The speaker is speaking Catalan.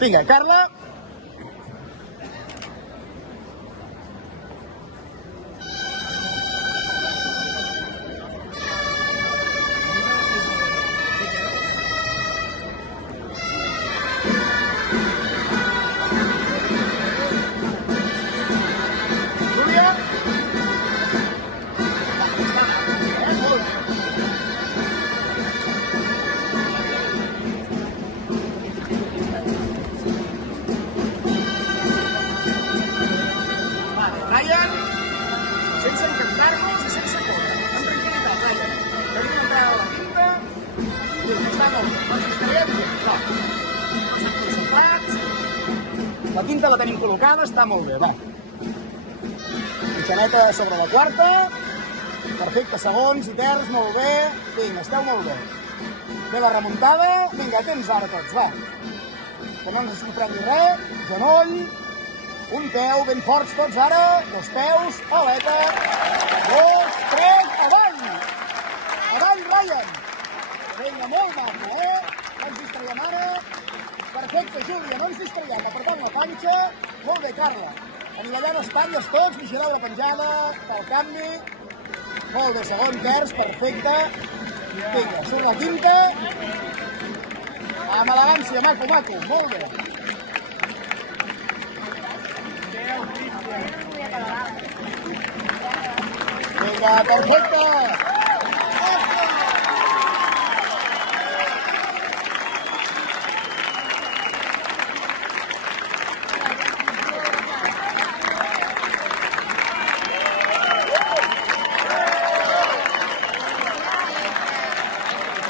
Vinga, Carla. Júlia. Ryan, sense encantar-nos i sense por. Amb tranquil·litat, Ryan. Tenim l'entrada de la tinta. Està molt bé. Ens distraiem? No. No s'han concentrats. La tinta la tenim col·locada, està molt bé, va. Mitjaneta sobre la quarta. Perfecte, segons i terç, molt bé. Vinga, esteu molt bé. Bé, la remuntada. Vinga, temps ara tots, va. Que no ens sorprengui res. Genoll. Un peu, ben forts tots ara, 2 peus, aleta, 2, 3, avall! Avall, Ryan! Vinga, molt maco, No ens distraiem ara. Perfecte, Júlia, no ens distraiem, apretant la panxa. Molt bé, Carla. Anivellant espatlles tots, vigileu la penjada, pel canvi. Molt bé, segon terç, perfecte. Vinga, surt la tinta. Amb elegància, maco, maco, molt bé. Venga, perfecto.